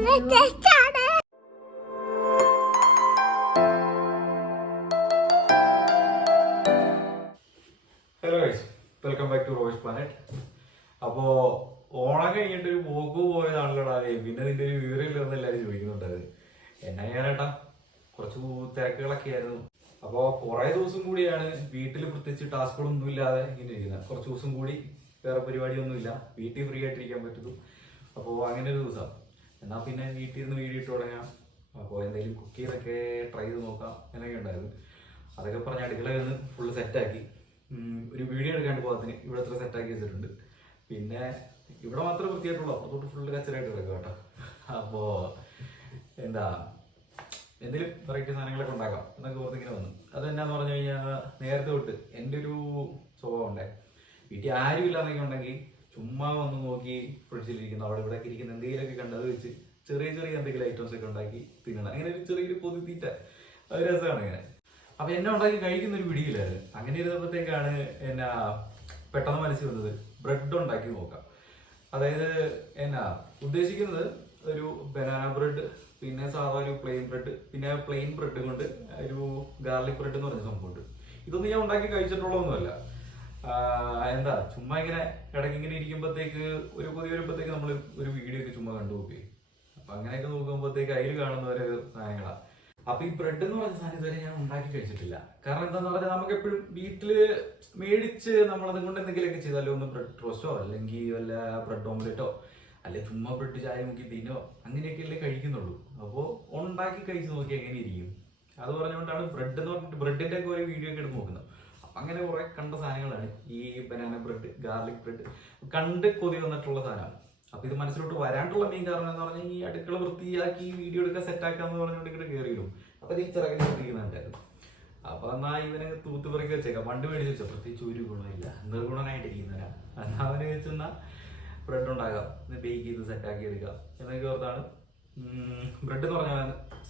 Hello guys welcome back to Roy's planet അപ്പോ ഓണം കഴിഞ്ഞിട്ട് ഒരു പോക്ക് പോയതാണല്ലോടാ അതെ പിന്നെ നിന്റെ ഒരു വിവരമില്ലെന്ന് എല്ലാവരും ചോദിക്കുന്നുണ്ടായത് എന്നാ ഞാനേട്ടാ കുറച്ച് തിരക്കുകളൊക്കെ ആയിരുന്നു. അപ്പോ കുറെ ദിവസം കൂടിയാണ് വീട്ടിൽ പ്രത്യേകിച്ച് ടാസ്കുകളൊന്നും ഇല്ലാതെ ഇങ്ങനെ ഇരിക്കുന്നത്. കുറച്ച് ദിവസം കൂടി വേറെ പരിപാടിയൊന്നുമില്ല. വീട്ടിൽ ഫ്രീ ആയിട്ടിരിക്കാൻ പറ്റുന്നു. അപ്പോൾ അങ്ങനെ ഒരു ദിവസം. എന്നാ പിന്നെ വീട്ടിൽ നിന്ന് വീഡിയോ ഇട്ട് തുടങ്ങാം. അപ്പോൾ എന്തെങ്കിലും കുക്ക് ചെയ്തൊക്കെ ട്രൈ ചെയ്ത് നോക്കാം. എന്നൊക്കെ ഉണ്ടായിരുന്നു. അതൊക്കെ പറഞ്ഞ് അടുക്കളയിൽ നിന്ന് ഫുള്ള് സെറ്റാക്കി ഒരു വീഡിയോ എടുക്കാണ്ട് പോകാത്തിന്. ഇവിടെ അത്ര സെറ്റാക്കി വെച്ചിട്ടുണ്ട്. പിന്നെ ഇവിടെ മാത്രമേ വൃത്തിയായിട്ടുള്ളൂ. അപ്പുറത്തോട്ട് ഫുള്ള് കച്ചറായിട്ട് കിടക്കുക കേട്ടോ. അപ്പോൾ എന്താ എന്തെങ്കിലും വെറൈറ്റി സാധനങ്ങളൊക്കെ ഉണ്ടാക്കാം എന്നൊക്കെ ഓർത്തിങ്ങനെ വന്നു. അത് എന്നാന്ന് പറഞ്ഞു കഴിഞ്ഞാൽ നേരത്തെ തൊട്ട് എന്റെ ഒരു സ്വഭാവം ഉണ്ടേ വീട്ടിൽ ആരും ഇല്ലാന്നൊക്കെ ഉണ്ടെങ്കിൽ ചുമ്മാ വന്ന് നോക്കി ഫ്രിഡ്ജിലിരിക്കുന്ന അവിടെ ഇവിടെ ഇരിക്കുന്ന എന്തെങ്കിലുമൊക്കെ കണ്ടത് വെച്ച് ചെറിയ ചെറിയ എന്തെങ്കിലും ഐറ്റംസ് ഒക്കെ ഉണ്ടാക്കി തിന്നണം. അങ്ങനെ ഒരു ചെറിയൊരു പൊതു തീറ്റ. അത് രസമാണ് ഇങ്ങനെ. അപ്പൊ എന്നെ ഉണ്ടാക്കി കഴിക്കുന്ന ഒരു പിടിയില്ലായിരുന്നു. അങ്ങനെ ഇരുന്നപ്പോഴത്തേക്കാണ് എന്നാ പെട്ടെന്ന് മനസ്സിൽ വന്നത് ബ്രെഡ് ഉണ്ടാക്കി നോക്കാം. അതായത് എന്നാ ഉദ്ദേശിക്കുന്നത് ഒരു ബനാന ബ്രെഡ് പിന്നെ സാധാ ഒരു പ്ലെയിൻ ബ്രെഡ് പിന്നെ പ്ലെയിൻ ബ്രെഡ് കൊണ്ട് ഒരു ഗാർലിക് ബ്രെഡ് എന്ന് പറഞ്ഞ സംഭവമുണ്ട്. ഇതൊന്നും ഞാൻ ഉണ്ടാക്കി കഴിച്ചിട്ടുള്ളതൊന്നുമല്ല. എന്താ ചുമ്മാ ഇങ്ങനെ ഇടയ്ക്ക് ഇങ്ങനെ ഇരിക്കുമ്പോഴത്തേക്ക് ഒരു പുതിയ വരുമ്പോഴത്തേക്ക് നമ്മൾ ഒരു വീഡിയോ ഒക്കെ ചുമ്മാ കണ്ടു നോക്കി. അപ്പൊ അങ്ങനെയൊക്കെ നോക്കുമ്പോഴത്തേക്ക് അതിൽ കാണുന്ന ഒരു സാധനങ്ങളാണ് അപ്പൊ ഈ ബ്രെഡ് എന്ന് പറഞ്ഞ സാധനം ഇതുവരെ ഞാൻ ഉണ്ടാക്കി കഴിച്ചിട്ടില്ല. കാരണം എന്താന്ന് പറഞ്ഞാൽ നമുക്ക് എപ്പോഴും വീട്ടിൽ മേടിച്ച് നമ്മൾ അതുകൊണ്ട് എന്തെങ്കിലുമൊക്കെ ചെയ്താലോ ഒന്ന് ബ്രെഡ് റോസ്റ്റോ അല്ലെങ്കിൽ വല്ല ബ്രെഡ് ഓംലെറ്റോ അല്ലെ ചുമ്മാ ബ്രെഡ് ചായ മുക്കി തിന്നോ അങ്ങനെയൊക്കെയല്ലേ കഴിക്കുന്നുള്ളൂ. അപ്പോൾ ഉണ്ടാക്കി കഴിച്ച് നോക്കി എങ്ങനെ ഇരിക്കും? അത് പറഞ്ഞുകൊണ്ടാണ് ബ്രെഡ് എന്ന് പറഞ്ഞിട്ട് ബ്രെഡിന്റെ ഒക്കെ ഒരു വീഡിയോ ഒക്കെ എടുത്ത് നോക്കുന്നത്. അങ്ങനെ കുറെ കണ്ട സാധനങ്ങളാണ്. ഈ ബനാന ബ്രെഡ് ഗാർലിക് ബ്രെഡ് കണ്ട് കൊതി വന്നിട്ടുള്ള സാധനം അപ്പൊ ഇത് മനസ്സിലോട്ട് വരാണ്ടുള്ള മെയിൻ കാരണം എന്ന് പറഞ്ഞാൽ ഈ അടുക്കള വൃത്തിയാക്കി വീഡിയോ എടുക്കാൻ സെറ്റ് ആക്കാന്ന് പറഞ്ഞുകൊണ്ട് ഇങ്ങോട്ട് കയറിയിരുന്നു അപ്പൊ ഈ ചിറകിൽ ഇരിക്കുന്നുണ്ടായിരുന്നു അപ്പൊ എന്നാ ഇവനെ തൂത്ത് പിറക്കി വെച്ചേക്കാം. പണ്ട് മേടിച്ച് വെച്ചോ. പ്രത്യേകിച്ച് ഒരു ഗുണമില്ല. നിർഗുണനായിട്ടിരിക്കുന്നവരാ എന്നാ അവന് വെച്ചെന്നാ ബ്രെഡ് ഉണ്ടാക്കാം. ബേക്ക് ചെയ്ത് സെറ്റ് ആക്കി എടുക്കാം. എന്നൊക്കെ ഓർത്താണ്. ബ്രെഡ് എന്ന് പറഞ്ഞ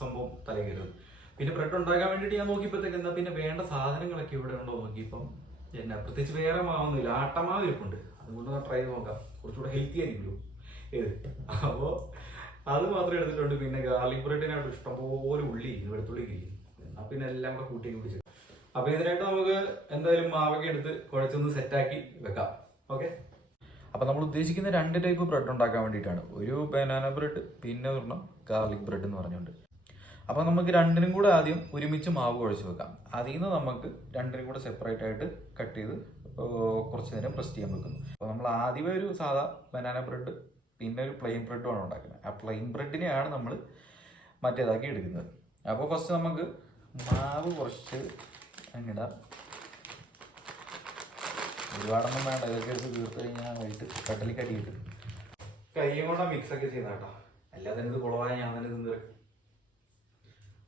സംഭവം തലയിൽ കയറുന്നത് പിന്നെ ബ്രെഡ് ഉണ്ടാക്കാൻ വേണ്ടിയിട്ട് ഞാൻ നോക്കിയപ്പോഴത്തേക്ക് എന്താ പിന്നെ വേണ്ട സാധനങ്ങളൊക്കെ ഇവിടെ ഉണ്ടോ നോക്കിയപ്പം എന്നാ പ്രത്യേകിച്ച് വേറെ മാവൊന്നുമില്ല ആട്ടമാവ് ഇരിപ്പുണ്ട്. അതുകൊണ്ട് ഞാൻ ട്രൈ നോക്കാം. കുറച്ചുകൂടെ ഹെൽത്തി ആയിരിക്കുമല്ലോ ഏത് അപ്പോ അത് മാത്രം എടുത്തിട്ടുണ്ട്. പിന്നെ ഗാർലിക് ബ്രെഡിനായിട്ട് ഇഷ്ടംപോലെ ഉള്ളി ഇരിക്കുന്നു വെളുത്തുള്ളി ഇരിക്കുന്നു എന്നാ പിന്നെ എല്ലാം കൂടെ കൂട്ടി പിടിച്ച് അപ്പൊ ഇതിനായിട്ട് നമുക്ക് എന്തായാലും മാവൊക്കെ എടുത്ത് കുഴച്ചൊന്ന് സെറ്റാക്കി വെക്കാം. ഓക്കെ അപ്പൊ നമ്മൾ ഉദ്ദേശിക്കുന്ന രണ്ട് ടൈപ്പ് ബ്രെഡ് ഉണ്ടാക്കാൻ വേണ്ടിയിട്ടാണ്. ഒരു ബനാന ബ്രെഡ് പിന്നെ ഒരെണ്ണം ഗാർലിക് ബ്രെഡ് എന്ന് പറഞ്ഞുകൊണ്ട്. അപ്പൊ നമുക്ക് രണ്ടിനും കൂടെ ആദ്യം ഒരുമിച്ച് മാവ് കുഴച്ച് വെക്കാം. അതിൽ നിന്ന് നമുക്ക് രണ്ടിനും കൂടെ സെപ്പറേറ്റ് ആയിട്ട് കട്ട് ചെയ്ത് കുറച്ച് നേരം പ്രസ് ചെയ്യാൻ വെക്കുന്നു. അപ്പോൾ നമ്മൾ ആദ്യമേ ഒരു സാധാ ബനാന ബ്രെഡ് പിന്നെ ഒരു പ്ലെയിൻ ബ്രെഡുമാണ് ഉണ്ടാക്കുന്നത്. ആ പ്ലെയിൻ ബ്രെഡിനെയാണ് നമ്മൾ മറ്റേതാക്കി എടുക്കുന്നത്. അപ്പോൾ ഫസ്റ്റ് നമുക്ക് മാവ് കുറച്ച് അങ്ങിടാം. ഒരുപാടൊന്നും വേണ്ട ഇതൊക്കെ എടുത്ത് തീർത്ത് കഴിഞ്ഞാൽ വൈകിട്ട് കട്ടലിൽ കടിയിട്ട്. കൈ കൊണ്ടാണ് കൊണ്ടാ മിക്സ് ഒക്കെ ചെയ്യുന്ന കേട്ടോ. അല്ലാതെ ഇത് കുളവായ ഞാൻ തന്നെ നിന്ന്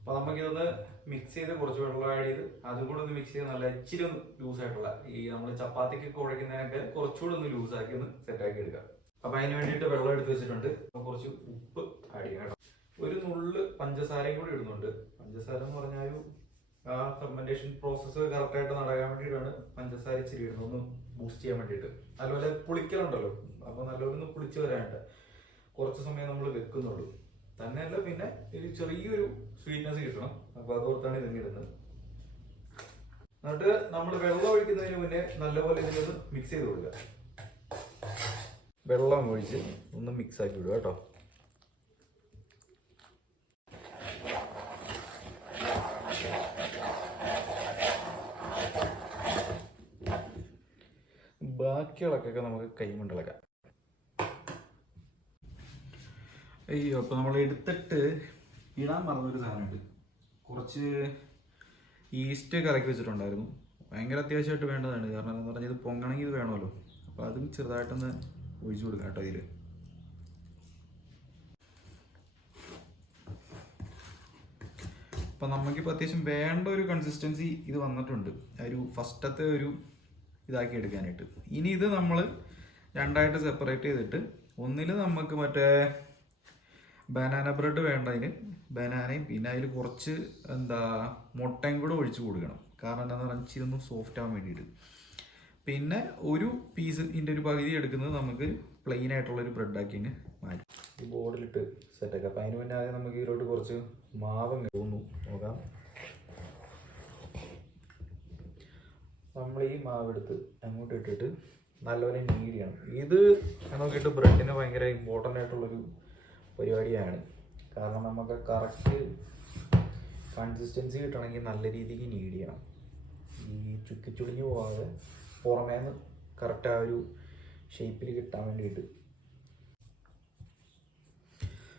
അപ്പൊ നമുക്കിതൊന്ന് മിക്സ് ചെയ്ത് കുറച്ച് വെള്ളം ആഡ് ചെയ്ത് അതും കൂടെ ഒന്ന് മിക്സ് ചെയ്ത് നല്ല ഇച്ചിരി ഒന്ന് ലൂസ് ആയിട്ടുള്ള ഈ നമ്മൾ ചപ്പാത്തിക്ക് കുഴക്കുന്നതിനൊക്കെ കുറച്ചുകൂടെ ഒന്ന് ലൂസ് ആക്കി ഒന്ന് സെറ്റ് ആക്കി എടുക്കാം അപ്പൊ അതിന് വേണ്ടിയിട്ട് വെള്ളം എടുത്ത് വെച്ചിട്ടുണ്ട്. കുറച്ച് ഉപ്പ് ആഡ് ചെയ്യണം ഒരു നുള്ള് പഞ്ചസാരയും കൂടി ഇടുന്നുണ്ട്. പഞ്ചസാര എന്ന് പറഞ്ഞാൽ ആ ഫെർമെന്റേഷൻ പ്രോസസ്സ് കറക്റ്റായിട്ട് നടക്കാൻ വേണ്ടിയിട്ടാണ് പഞ്ചസാര ഇച്ചിരി ഇടുന്നത്. ഒന്ന് ബൂസ്റ്റ് ചെയ്യാൻ വേണ്ടിയിട്ട്. അതുപോലെ പുളിക്കലുണ്ടല്ലോ. അപ്പോൾ നല്ലപോലെ ഒന്ന് പുളിച്ച് വരാനായിട്ട് കുറച്ച് സമയം നമ്മൾ വെക്കുന്നുള്ളൂ. തന്നെയല്ല പിന്നെ ഒരു ചെറിയൊരു സ്വീറ്റ്നെസ് കിട്ടണം. അപ്പൊ അതോർത്താണ് ഇതിന് ഇടുന്നത്. എന്നിട്ട് നമ്മൾ വെള്ളം ഒഴിക്കുന്നതിന് മുന്നേ നല്ലപോലെ ഇതിനൊന്ന് മിക്സ് ചെയ്ത് കൊടുക്കുക. വെള്ളം ഒഴിച്ച് ഒന്ന് മിക്സ് ആക്കി വിടുക കേട്ടോ. ബാക്കിയുള്ളൊക്കെ നമുക്ക് കൈമുണ്ടിളക്കാം അയ്യോ അപ്പൊ നമ്മൾ എടുത്തിട്ട് ഇടാൻ മറന്നൊരു സാധനമുണ്ട്. കുറച്ച് ഈസ്റ്റ് കറക്കി വെച്ചിട്ടുണ്ടായിരുന്നു. ഭയങ്കര അത്യാവശ്യമായിട്ട് വേണ്ടതാണ്. കാരണം എന്ന് പറഞ്ഞാൽ ഇത് പൊങ്ങണമെങ്കിൽ ഇത് വേണമല്ലോ. അപ്പോൾ അതും ചെറുതായിട്ടൊന്ന് ഒഴിച്ചു കൊടുക്കാം കേട്ടോ ഇതിൽ അപ്പം നമുക്കിപ്പോൾ അത്യാവശ്യം വേണ്ട ഒരു കൺസിസ്റ്റൻസി ഇത് വന്നിട്ടുണ്ട്. ഒരു ഫസ്റ്റത്തെ ഒരു ഇതാക്കി എടുക്കാനായിട്ട്. ഇനി ഇത് നമ്മൾ രണ്ടായിട്ട് സെപ്പറേറ്റ് ചെയ്തിട്ട് ഒന്നിൽ നമുക്ക് മറ്റേ ബനാന ബ്രെഡ് വേണ്ട അതിന്. ബനാനയും പിന്നെ അതിൽ കുറച്ച് എന്താ മുട്ടയും കൂടെ ഒഴിച്ച് കൊടുക്കണം. കാരണം എന്താണെന്ന് പറഞ്ഞാൽ ഇച്ചിരി സോഫ്റ്റ് ആവാൻ വേണ്ടിയിട്ട്. പിന്നെ ഒരു പീസ് ഇതിന്റെ ഒരു പകുതി എടുക്കുന്നത് നമുക്ക് പ്ലെയിൻ ആയിട്ടുള്ള ഒരു ബ്രെഡ് ആക്കി മാറ്റും. ഈ ബോർഡിലിട്ട് സെറ്റാക്കാം അപ്പം അതിന് മുന്നേ ആദ്യം നമുക്ക് ഇതിലോട്ട് കുറച്ച് മാവ് തോന്നുന്നു തോന്നു നോക്കാം. നമ്മൾ ഈ മാവ് എടുത്ത് അങ്ങോട്ട് ഇട്ടിട്ട് നല്ലപോലെ നീരിയാണ് ഇത് നോക്കിയിട്ട് ബ്രെഡിന് ഭയങ്കര ഇമ്പോർട്ടന്റ് ആയിട്ടുള്ളൊരു പരിപാടിയാണ്. കാരണം നമുക്ക് കറക്റ്റ് കൺസിസ്റ്റൻസി കിട്ടണമെങ്കിൽ നല്ല രീതിക്ക് നീഡ് ചെയ്യണം. ഈ ചുക്കി ചുളിഞ്ഞു പോകാതെ പുറമേ നിന്ന് കറക്റ്റ് ആ ഒരു ഷേപ്പിൽ കിട്ടാൻ വേണ്ടിയിട്ട്.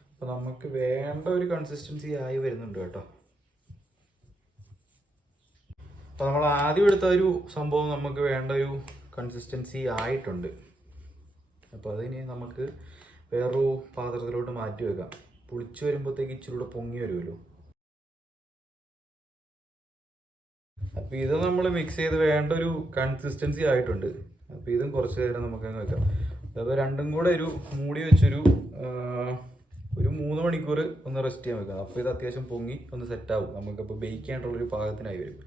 അപ്പോൾ നമുക്ക് വേണ്ട ഒരു കൺസിസ്റ്റൻസി ആയി വരുന്നുണ്ട് കേട്ടോ. അപ്പോൾ നമ്മൾ ആദ്യം എടുത്ത ഒരു സംഭവം നമുക്ക് വേണ്ട ഒരു കൺസിസ്റ്റൻസി ആയിട്ടുണ്ട്. അപ്പോൾ അതിന് നമുക്ക് വേറൊരു പാത്രത്തിലോട്ട് മാറ്റി വെക്കാം. പുളിച്ച് വരുമ്പോഴത്തേക്ക് ഇച്ചിരി കൂടെ പൊങ്ങി വരുമല്ലോ. അപ്പോൾ ഇത് നമ്മൾ മിക്സ് ചെയ്ത് വേണ്ട ഒരു കൺസിസ്റ്റൻസി ആയിട്ടുണ്ട്. അപ്പോൾ ഇതും കുറച്ച് നേരം നമുക്ക് അങ്ങ് വെക്കാം. അപ്പോൾ രണ്ടും കൂടെ ഒരു മൂടി വെച്ചൊരു ഒരു മൂന്ന് മണിക്കൂർ ഒന്ന് റെസ്റ്റ് ചെയ്യാൻ വെക്കാം. അപ്പോൾ ഇത് അത്യാവശ്യം പൊങ്ങി ഒന്ന് സെറ്റാവും നമുക്കപ്പോൾ ബേക്ക് ചെയ്യാനുള്ളൊരു പാകത്തിനായി വരും.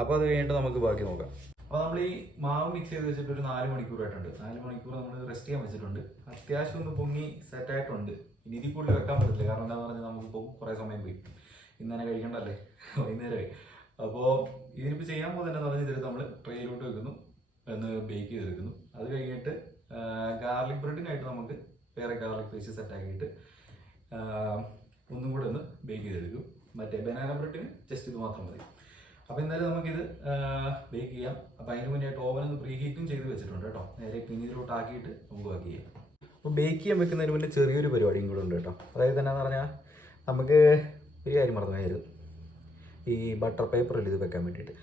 അപ്പോൾ അത് കഴിഞ്ഞിട്ട് നമുക്ക് ബാക്കി നോക്കാം. അപ്പോൾ നമ്മൾ ഈ മാവ് മിക്സ് ചെയ്ത് വെച്ചിട്ട് ഒരു നാല് മണിക്കൂറായിട്ടുണ്ട് നാല് മണിക്കൂർ നമ്മൾ റെസ്റ്റ് ചെയ്യാൻ വെച്ചിട്ടുണ്ട്. അത്യാവശ്യം ഒന്ന് പൊങ്ങി സെറ്റ് ആയിട്ടുണ്ട്. ഇനി ഇതിൽ കൂടുതൽ വെക്കാൻ പറ്റില്ല കാരണം എന്താണെന്ന് പറഞ്ഞാൽ നമുക്കിപ്പോൾ കുറേ സമയം പോയി. ഇന്ന് തന്നെ കഴിക്കണ്ടല്ലേ? വൈകുന്നേരമായി. അപ്പോൾ ഇതിനിപ്പോൾ ചെയ്യാൻ പോകുന്നതെന്ന് പറഞ്ഞാൽ ഇതിൽ നമ്മൾ ട്രെയിലോട്ട് വെക്കുന്നു. ഒന്ന് ബേക്ക് ചെയ്തെടുക്കുന്നു. അത് കഴിഞ്ഞിട്ട് ഗാർലിക് ബ്രെഡിനായിട്ട് നമുക്ക് വേറെ ഗാർലിക് പേസ്റ്റ് സെറ്റാക്കിയിട്ട് ഒന്നും കൂടെ ഒന്ന് ബേക്ക് ചെയ്തെടുക്കും. മറ്റേ ബനാന ബ്രെഡിന് ജസ്റ്റ് ഇത് മാത്രം മതി. അപ്പോൾ എന്തായാലും നമുക്കിത് ബേക്ക് ചെയ്യാം. അപ്പോൾ അതിന് മുന്നേയായിട്ട് ഓവൻ ഒന്ന് പ്രീ ഹീറ്റും ചെയ്ത് വെച്ചിട്ടുണ്ട് കേട്ടോ. നേരെ പിന്നീതിലോട്ട് ആക്കിയിട്ട് നമുക്ക് വർക്ക് ചെയ്യാം. അപ്പോൾ ബേക്ക് ചെയ്യാൻ വെക്കുന്നതിന് മുന്നേ ചെറിയൊരു പരിപാടിയും കൂടെ ഉണ്ട് കേട്ടോ. അതായത് എന്നാന്ന് പറഞ്ഞാൽ നമുക്ക് ഒരു കാര്യം മറന്നുപോയത് ഈ ബട്ടർ പേപ്പറിൽ ഇത് വെക്കാൻ വേണ്ടിയിട്ട്.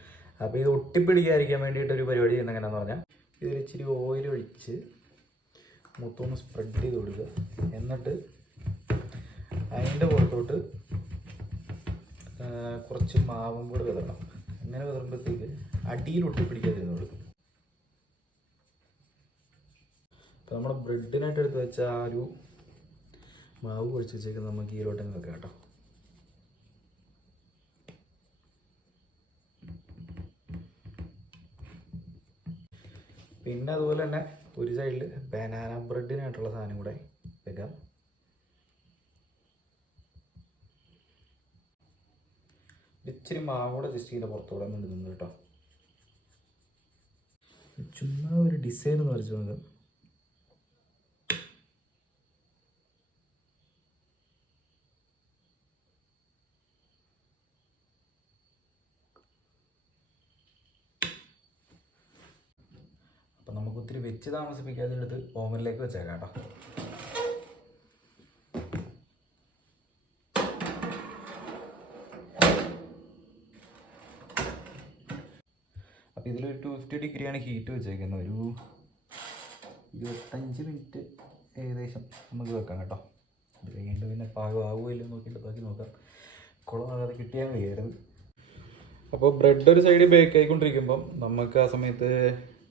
അപ്പോൾ ഇത് ഒട്ടിപ്പിടിക്കാതിരിക്കാൻ വേണ്ടിയിട്ട് ഒരു പരിപാടി ചെയ്യുന്ന എങ്ങനെയാണെന്ന് പറഞ്ഞാൽ ഇതിൽ ഇച്ചിരി ഓയിൽ ഒഴിച്ച് മൊത്തം സ്പ്രെഡ് ചെയ്ത് കൊടുക്കുക. എന്നിട്ട് അതിന്റെ പുറത്തോട്ട് കുറച്ച് മാവും കൂടെ വിതറണം. അങ്ങനെ വിതറുമ്പോഴത്തേക്ക് അടിയിൽ ഒട്ടിപ്പിടിക്കാതിരുന്നുള്ളൂ അപ്പോൾ നമ്മുടെ ബ്രെഡിനായിട്ട് എടുത്ത് വെച്ച ആ ഒരു മാവ് കുഴിച്ച് വെച്ചേക്കുന്നത് നമുക്ക് ഈ ലോട്ടം വെക്കാം കേട്ടോ. പിന്നെ അതുപോലെ തന്നെ ഒരു സൈഡിൽ ബനാന ബ്രെഡിനായിട്ടുള്ള സാധനം കൂടെ വെക്കാം. ഇച്ചിരി മാവോടെ ജസ്റ്റ് പുറത്തു വിടാൻ വേണ്ടി നിന്ന് കേട്ടോ. ചുമ്മാ ഒരു ഡിസൈൻ എന്ന് വരച്ചു നോക്കാം. അപ്പം നമുക്ക് ഒത്തിരി വെച്ച് താമസിപ്പിക്കാതെ എടുത്ത് ഓവനിലേക്ക് വെച്ചേക്കാം കേട്ടോ. ഇതിലൊരു ടു ഫിഫ്റ്റി ഡിഗ്രിയാണ് ഹീറ്റ് വെച്ചേക്കുന്നത്. ഒരു ഇരുപത്തഞ്ച് മിനിറ്റ് ഏകദേശം നമുക്ക് വെക്കാം കേട്ടോ. അത് കഴിഞ്ഞിട്ട് പിന്നെ പാകമാവുമോ ഇല്ലെന്ന് നോക്കിയിട്ട് ബാക്കി നോക്കാം. കുളമാകാതെ കിട്ടിയാൽ മതിയായിരുന്നു. അപ്പോൾ ബ്രെഡ് ഒരു സൈഡിൽ ബേക്ക് ആയിക്കൊണ്ടിരിക്കുമ്പം നമുക്ക് ആ സമയത്ത്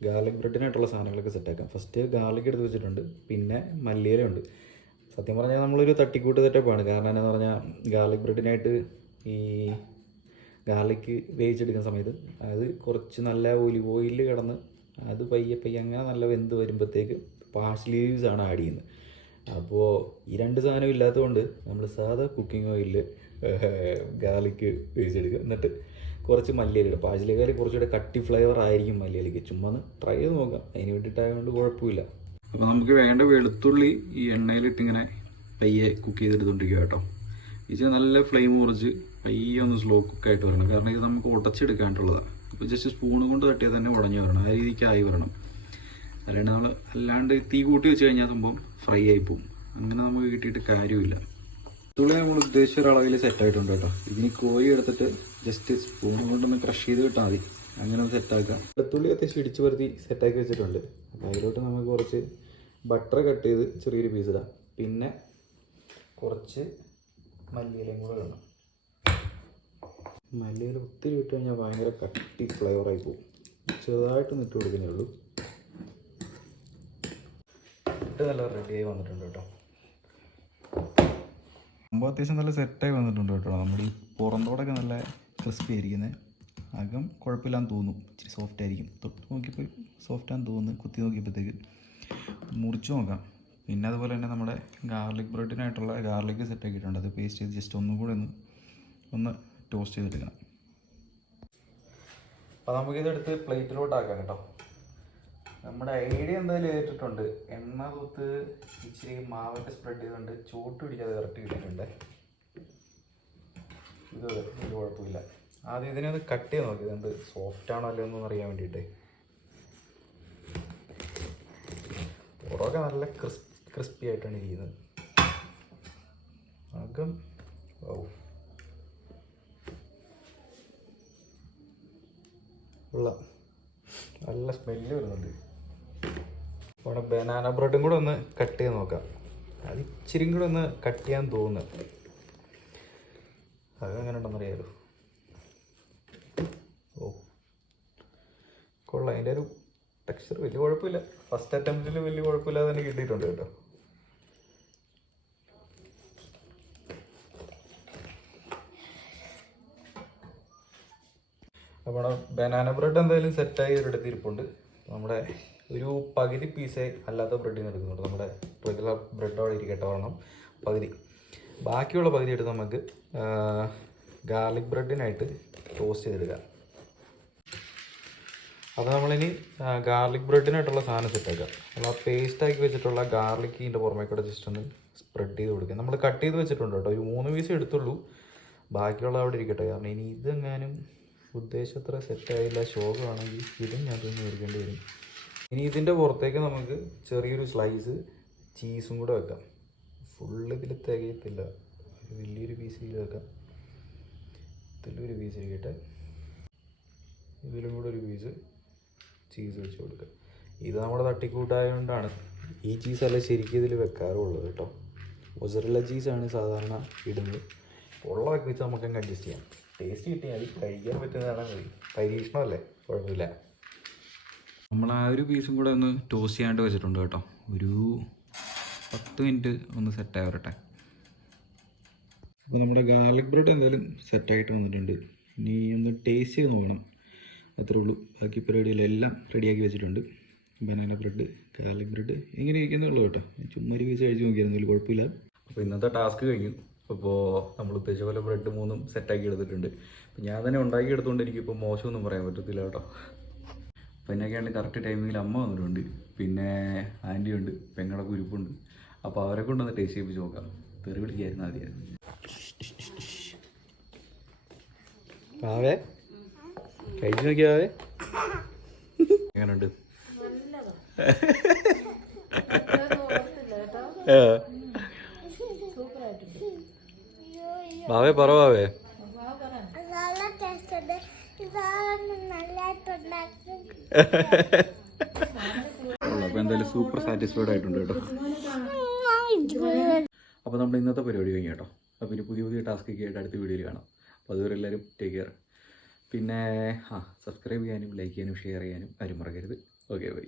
ഗാർലിക് ബ്രെഡിനായിട്ടുള്ള സാധനങ്ങളൊക്കെ സെറ്റാക്കാം ഫസ്റ്റ് ഗാർലിക് എടുത്ത് വെച്ചിട്ടുണ്ട്. പിന്നെ മല്ലിയിലുണ്ട് സത്യം പറഞ്ഞാൽ നമ്മളൊരു തട്ടിക്കൂട്ട് സെറ്റപ്പാണ് കാരണം എന്താണെന്ന് പറഞ്ഞാൽ ഗാർലിക് ബ്രെഡിനായിട്ട് ഈ ഗാർലിക്ക് വേവിച്ചെടുക്കുന്ന സമയത്ത്. അത് കുറച്ച് നല്ല ഒലിവ് ഓയിലിൽ കിടന്ന് അത് പയ്യെ പയ്യെ അങ്ങനെ നല്ല വെന്ത് വരുമ്പോഴത്തേക്ക് പാഴ്സ് ലീവ്സ് ആണ് ആഡ് ചെയ്യുന്നത്. അപ്പോൾ ഈ രണ്ട് സാധനം ഇല്ലാത്തതുകൊണ്ട് നമ്മൾ സാധാ കുക്കിംഗ് ഓയിലിൽ ഗാർലിക്ക് വേവിച്ചെടുക്കുക. എന്നിട്ട് കുറച്ച് മല്ലിയില ഇടും പാചിലേക്കാൾ കുറച്ചുകൂടെ കട്ടി ഫ്ലേവർ ആയിരിക്കും മല്ലിയിലേക്ക്. ചുമ്മാ ട്രൈ ചെയ്ത് നോക്കാം. അതിന് വേണ്ടിയിട്ടായതുകൊണ്ട് കുഴപ്പമില്ല. അപ്പോൾ നമുക്ക് വേണ്ട വെളുത്തുള്ളി ഈ എണ്ണയിലിട്ട് ഇങ്ങനെ പയ്യെ കുക്ക് ചെയ്തെടുത്തോണ്ടിരിക്കുക കേട്ടോ. ഇത് നല്ല ഫ്ലെയിം കുറച്ച് പയ്യെ ഒന്ന് സ്ലോ കുക്കായിട്ട് വരണം. കാരണം ഇത് നമുക്ക് ഉടച്ചെടുക്കാണ്ടുള്ളതാണ് അപ്പോൾ ജസ്റ്റ് സ്പൂൺ കൊണ്ട് തട്ടിയാൽ തന്നെ ഉടഞ്ഞു വരണം. ആ രീതിക്കായി വരണം. അല്ലാണ്ട് നമ്മൾ അല്ലാണ്ട് തീ കൂട്ടി വെച്ച് കഴിഞ്ഞാൽ സംഭവം ഫ്രൈ ആയി പോകും. അങ്ങനെ നമുക്ക് കിട്ടിയിട്ട് കാര്യമില്ല. തുള്ളി നമ്മൾ ഉദ്ദേശിച്ച ഒരളവിൽ സെറ്റായിട്ടുണ്ട് കേട്ടോ. ഇതിന് കോഴി എടുത്തിട്ട് ജസ്റ്റ് സ്പൂൺ കൊണ്ടൊന്ന് ക്രഷ് ചെയ്ത് കിട്ടാൽ മതി. അങ്ങനെ ഒന്ന് സെറ്റാക്കാം വെളുത്തുള്ളി അത്യാവശ്യം ഇടിച്ചു വരുത്തി സെറ്റാക്കി വെച്ചിട്ടുണ്ട്. അപ്പോൾ അതിലോട്ട് നമുക്ക് കുറച്ച് ബട്ടർ കട്ട് ചെയ്ത് ചെറിയൊരു പീസ് ഇടാം. പിന്നെ കുറച്ച് മല്ലിയിലയും കൂടെ ഇടണം. മല്ലിയില ഒത്തിരി ഇട്ട് കഴിഞ്ഞാൽ ഭയങ്കര കട്ടി ഫ്ലേവറായി പോകും. ചെറുതായിട്ട് ഇട്ട് കൊടുക്കുന്നേ ഉള്ളൂ. ഇട്ട് നല്ല റെഡിയായി വന്നിട്ടുണ്ട് കേട്ടോ. സംഭവം അത്യാവശ്യം നല്ല സെറ്റായി വന്നിട്ടുണ്ട് കേട്ടോ. നമ്മുടെ ഈ പുറന്തോടൊക്കെ നല്ല ക്രിസ്പി ആയിരിക്കുന്നത് അകം കുഴപ്പമില്ലാന്ന് തോന്നും. ഇച്ചിരി സോഫ്റ്റ് ആയിരിക്കും. തൊട്ട് നോക്കിയപ്പോൾ സോഫ്റ്റാന്ന് തോന്നുന്നു. കുത്തി നോക്കിയപ്പോഴത്തേക്ക് മുറിച്ച് നോക്കാം. പിന്നെ അതുപോലെ തന്നെ നമ്മുടെ ഗാർലിക് ബ്രെഡിനായിട്ടുള്ള ഗാർലിക് സെറ്റ് ആക്കിയിട്ടുണ്ട്. അത് പേസ്റ്റ് ചെയ്ത് ജസ്റ്റ് ഒന്നും കൂടെ ഒന്ന് ഒന്ന് ടോസ്റ്റ് ചെയ്തെടുക്കണം. അപ്പോൾ നമുക്കിതെടുത്ത് പ്ലേറ്റിലോട്ടാക്കാം കേട്ടോ. നമ്മുടെ ഐഡിയ എന്തായാലും ഏറ്റിട്ടുണ്ട്. എണ്ണ തൂത്ത് ഇച്ചിരി മാവൊക്കെ സ്പ്രെഡ് ചെയ്തിട്ടുണ്ട് ചൂട്ട് പിടിക്കാതെ കറക്റ്റ് കിട്ടിയിട്ടുണ്ട് ഇത് ഒരു കുഴപ്പമില്ല. ആദ്യം ഇതിനെ ഒന്ന് കട്ട് ചെയ്ത് നോക്കി. എന്ത് സോഫ്റ്റ് ആണോ അല്ലയോ എന്നൊന്ന് അറിയാൻ വേണ്ടിയിട്ട്. പുറമൊക്കെ നല്ല ക്രിസ് ക്രിസ്പി ആയിട്ടാണ് ഇരിക്കുന്നത്. അകം ഓ. ഉള്ള നല്ല സ്മെല്ല് വരുന്നുണ്ട്. അവിടെ ബനാന ബ്രെഡും കൂടെ ഒന്ന് കട്ട് ചെയ്ത് നോക്കാം. അത് ഇച്ചിരി കൂടെ ഒന്ന് കട്ട് ചെയ്യാൻ തോന്നുന്നു. അത് എങ്ങനെ ഉണ്ടെന്ന് അറിയാലോ. ഓ കൊള്ളാം. അതിന്റെ ഒരു ടെക്സ്ചർ വലിയ കുഴപ്പമില്ല. ഫസ്റ്റ് അറ്റംപ്റ്റിൽ വലിയ കുഴപ്പമില്ലാതെ തന്നെ കിട്ടിയിട്ടുണ്ട് കേട്ടോ. അപ്പോൾ ബനാന ബ്രെഡ് എന്തായാലും സെറ്റായി ഒരിടത്ത് ഇരിപ്പുണ്ട്. നമ്മുടെ ഒരു പകുതി പീസേ അല്ലാത്ത ബ്രെഡിൽ നിന്ന് എടുക്കുന്നുണ്ട്. നമ്മുടെ റെഗുലർ ബ്രെഡ് അവിടെ ഇരിക്കട്ടെ വേണം പകുതി. ബാക്കിയുള്ള പകുതി എടുത്ത് നമുക്ക് ഗാർലിക് ബ്രെഡിനായിട്ട് ടോസ്റ്റ് ചെയ്തെടുക്കാം അത് നമ്മളിനി ഗാർലിക് ബ്രെഡിനായിട്ടുള്ള സാധനം സെറ്റാക്കാം നമ്മൾ ആ പേസ്റ്റാക്കി വെച്ചിട്ടുള്ള ഗാർലിക്കിന്റെ പുറമേ കൂടെ ജസ്റ്റ് ഒന്ന് സ്പ്രെഡ് ചെയ്ത് കൊടുക്കുക. നമ്മൾ കട്ട് ചെയ്ത് വെച്ചിട്ടുണ്ട് കേട്ടോ. ഒരു മൂന്ന് പീസ് എടുത്തുള്ളൂ. ബാക്കിയുള്ള അവിടെ ഇരിക്കട്ടെ. കാരണം ഇനി ഇതെങ്ങാനും ഉദ്ദേശത്ര സെറ്റായില്ല ശോകമാണെങ്കിൽ ഇതും ഞാൻ തന്നെ മേടിക്കേണ്ടി വരും. ഇനി ഇതിന്റെ പുറത്തേക്ക് നമുക്ക് ചെറിയൊരു സ്ലൈസ് ചീസും കൂടെ വെക്കാം. ഫുള്ള് ഇതിൽ തികയത്തില്ല. ഒരു വലിയൊരു പീസ് ഇതിൽ വെക്കാം. ഇതിലൊരു പീസ് ഇരിക്കട്ടെ. ഇതിലും കൂടെ ഒരു പീസ് ചീസ് വെച്ച് കൊടുക്കുക ഇത് നമ്മുടെ തട്ടിക്കൂട്ടായതുകൊണ്ടാണ് ഈ ചീസല്ല ശരിക്കും ഇതിൽ വെക്കാറുള്ളത് കേട്ടോ. മൊസറല്ല ചീസാണ് സാധാരണ ഇടുന്നത്. ഉള്ളതൊക്കെ വെച്ച് നമുക്ക് അങ്ങ് അഡ്ജസ്റ്റ് ചെയ്യാം. ടേസ്റ്റ് കിട്ടിയാൽ അത് കഴിക്കാൻ പറ്റുന്നതാണ് പരീക്ഷണമല്ലേ? കുഴപ്പമില്ല. നമ്മൾ ആ ഒരു പീസും കൂടെ ഒന്ന് ടോസ് ചെയ്യാണ്ട് വെച്ചിട്ടുണ്ട് കേട്ടോ. ഒരു പത്ത് മിനിറ്റ് ഒന്ന് സെറ്റായി വരട്ടെ അപ്പോൾ നമ്മുടെ ഗാർലിക് ബ്രെഡ് എന്തായാലും സെറ്റായിട്ട് വന്നിട്ടുണ്ട്. ഇനി ഒന്ന് ടേസ്റ്റ് ചെയ്ത് നോക്കണം. അത്രേ ഉള്ളൂ. ബാക്കി പരിപാടികളെല്ലാം റെഡിയാക്കി വെച്ചിട്ടുണ്ട്. ബനാന ബ്രെഡ് ഗാർലിക് ബ്രെഡ് ഇങ്ങനെ ഇരിക്കുന്നുള്ളൂ കേട്ടോ. ചുമ്മാ ഒരു പീസ് കഴിച്ച് നോക്കിയായിരുന്നെങ്കിൽ കുഴപ്പമില്ല. അപ്പോൾ ഇന്നത്തെ ടാസ്ക് കഴിഞ്ഞു. അപ്പോൾ നമ്മൾ ഉദ്ദേശിച്ച പോലെ ബ്രെഡ് മൂന്നും സെറ്റാക്കി എടുത്തിട്ടുണ്ട്. അപ്പോൾ ഞാൻ തന്നെ ഉണ്ടാക്കി എടുത്തുകൊണ്ട് എനിക്കിപ്പോൾ മോശമൊന്നും പറയാൻ പറ്റത്തില്ല കേട്ടോ. അപ്പോൾ എന്നൊക്കെയാണ് കറക്റ്റ് ടൈമിങ്ങിൽ അമ്മ വന്നിട്ടുണ്ട്. പിന്നെ ആന്റി ഉണ്ട്. പെങ്ങളെ കുരുപ്പുണ്ട്. അപ്പോൾ അവരെ കൊണ്ടൊന്ന് ടേസ്റ്റ് ചെയ്യിപ്പിച്ച് നോക്കാം. തെറി പിടിക്കായിരുന്നു ആദ്യം. ആവേ. കഴിച്ചു നോക്കിയാവേ എങ്ങനെയുണ്ട് ഏ ബാവേ പറ ബാവേ നല്ല ടേസ്റ്റ് ഉണ്ട് ഇതാണ് നല്ലതായിട്ടുണ്ടാക്കും എന്തായാലും സൂപ്പർ സാറ്റിസ്ഫൈഡ് ആയിട്ടുണ്ട് കേട്ടോ. അപ്പൊ നമ്മൾ ഇന്നത്തെ പരിപാടി കഴിഞ്ഞു കേട്ടോ. അപ്പൊ ഇനി പുതിയ പുതിയ ടാസ്ക് ഒക്കെ ആയിട്ട് അടുത്ത വീഡിയോയിൽ കാണാം. അപ്പോൾ അതുവരെ എല്ലാവരും ടേക്ക് കെയർ പിന്നെ ആ സബ്സ്ക്രൈബ് ചെയ്യാനും ലൈക്ക് ചെയ്യാനും ഷെയർ ചെയ്യാനും ആരും മറക്കരുത്. Okay bye